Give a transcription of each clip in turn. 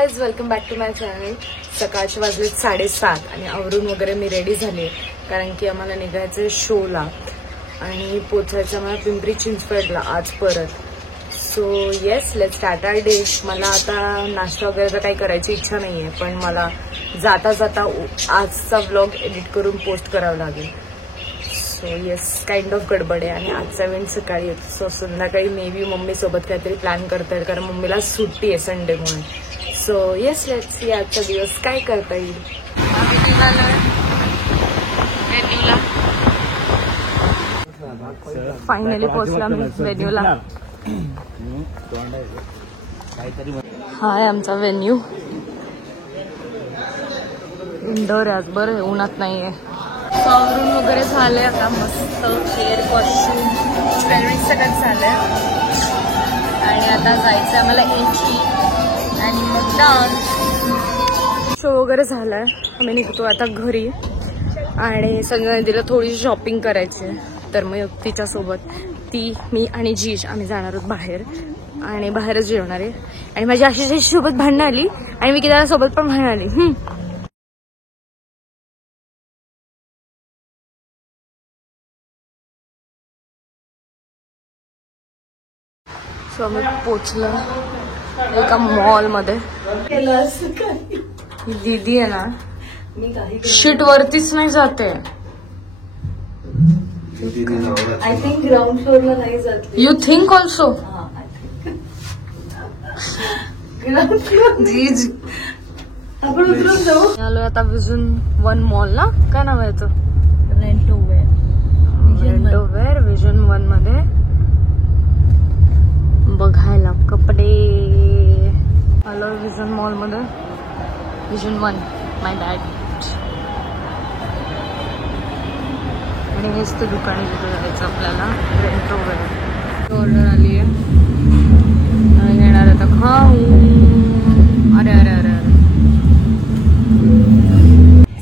Guys, welcome back to my channel. सकाळचे वाजलेत 7:30 आणि आवरून वगैरे मी रेडी झाले कारण की आम्हाला निघायचं शोला आणि पोचायचं आम्हाला पिंपरी चिंचवडला आज परत. So yes, let's start our day. मला आता नाश्ता वगैरे काही करायची इच्छा नाहीये, पण मला जाता जाता आजचा व्लॉग एडिट करून पोस्ट करावं लागेल. सो येस, काइंड ऑफ गडबड आहे आणि आजचा इव्हेंट सकाळी येतो. सो संध्याकाळी मे बी मम्मी सोबत काहीतरी प्लॅन करता येईल कारण मम्मीला सुट्टी आहे संडे म्हणून. सो येस, लेट्स सी आजचा दिवस काय करता येईल. फायनली पोहोचला मी व्हेन्यूला. हा आहे आमचा व्हेन्यू. इंडोर आहे आज, बरं उन्हात नाहीये. आवरून वगैरे झालंय आता मस्त. हेअर कॉस्ट्यूम ज्वेलरी सगळं झालंय आणि आता जायचं आम्हाला एंट्री आणि मग डान्स. शो वगैरे झालाय, आम्ही निघतो आता घरी आणि संजय नदीला थोडी शॉपिंग करायची आहे. तर मग तिच्यासोबत ती, मी आणि जीज आम्ही जाणार आहोत बाहेर आणि बाहेरच जेवणार आहे. आणि माझी आशिषी सोबत भांडण आली आणि मी किती सोबत पण भांडण आली. सो आम्ही पोचलो एका मॉल मध्ये. दीदी आहे ना, शीट वरतीच नाही जाते. आय थिंक ग्राउंड फ्लोअरला नाही जाते. You think also. जीज आपण उतरून जाऊ. आलो आता विजन 1 मॉल ना, काय नाव आहे तो? रेंटोवेअर विजन 1 मध्ये बघायला कपडे. आलो विजन मॉल मध्ये, विजन 1 माय बॅड. आणि हेच ते दुकान आहे जिथे जायचं आपल्याला, रेंटोवेअर. ऑर्डर आली आहे आणि घेणार आता खाऊ. अरे अरे अरे अरे.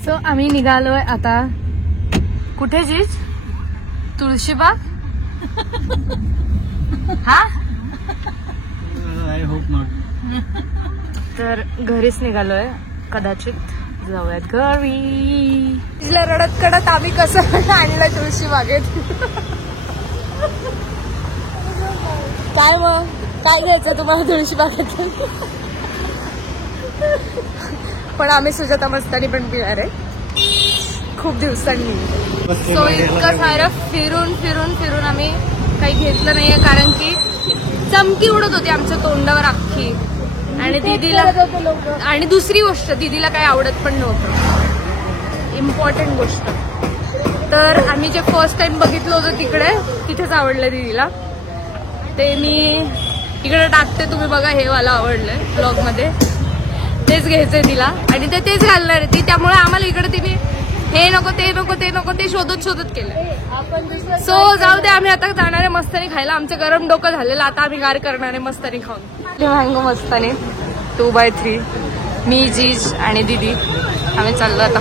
सो आम्ही निघालोय आता. कुठे जीज? तुळशीबाग. हा, आय होप नॉट. तर घरीच निघालोय, कदाचित जाऊयात घरी. तिला रडत कडत आम्ही कसं आणलं तुळशी बागेत. काय मग काय घ्यायचं तुम्हाला तुळशी बागेत? पण आम्ही सुजाता मस्तानी पण पिणार आहे खूप दिवसांनी. सो इतकं सारं फिरून फिरून फिरून आम्ही काही घेतलं नाहीये कारण की चमकी उडत होती आमच्या तोंडावर अख्खी. आणि दीदीला, आणि दुसरी गोष्ट दीदीला काही आवडत पण नव्हतं, इम्पॉर्टंट गोष्ट. तर आम्ही जे फर्स्ट टाइम बघितलं होतं तिकडे, तिथेच आवडलं दीदीला. ते मी इकडे टाकते, तुम्ही बघा. हे मला आवडलंय ब्लॉग मध्ये, तेच घ्यायचंय तिला आणि ते तेच घालणार आहे ती. त्यामुळे आम्हाला इकडे तिने हे नको ते नको ते नको ते शोधत शोधत केलं. सो जाऊ दे, आम्ही आता जाणार आहे मस्तानी खायला. आमचं गरम डोकं झालेलं, आता आम्ही गार करणार आहे मस्तानी खाऊन. मँगो मस्तानी 2x3. मी, जीज आणि दीदी आम्ही चाललो आता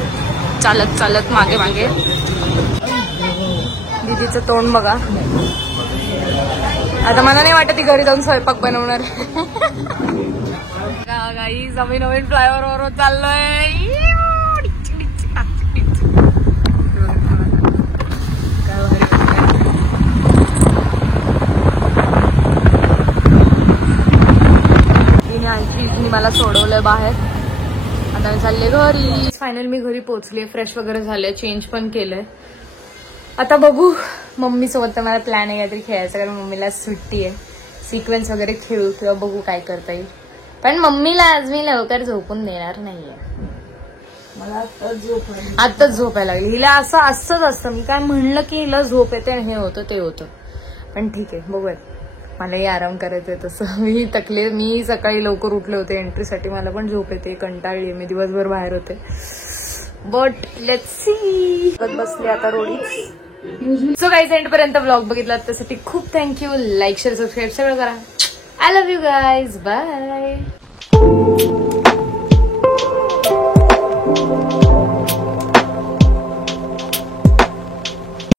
चालत चालत मागे मागे. दीदीचं तोंड बघा. आता मला नाही वाटत ती घरी जाऊन स्वयंपाक बनवणार. गाईज आम्ही नवीन फ्लायओव्हर चाललोय. मला सोडवलंय बाहेर, आता मी चालले घरी. फायनल मी घरी पोहोचले, फ्रेश वगैरे झाले, चेंज पण केलंय. आता बघू, मम्मी सोबत तर मला प्लॅन आहे काहीतरी खेळायचं कारण मम्मीला सुट्टी आहे. सिक्वेन्स वगैरे खेळू किंवा बघू काय करता येईल. पण मम्मीला आज मी लवकर झोपून देणार नाहीये. मला आत्ताच झोपायला लागली. हिला असंच असतं, मी काय म्हणलं की हिला झोप येते आणि हे होतं ते होतं. पण ठीक आहे, बघूयात. मलाही आराम करायचंय तसं. मी थकले. मी सकाळी लवकर उठले होते एंट्रीसाठी. मला पण झोप येते, कंटाळली. मी दिवसभर बाहेर होते. But let's see. बसले आता रोडीच. सो गाईज, एंड पर्यंत ब्लॉग बघितला त्यासाठी खूप थँक्यू. लाईक, शेअर, सबस्क्राईब सगळं करा. I love you guys. Bye.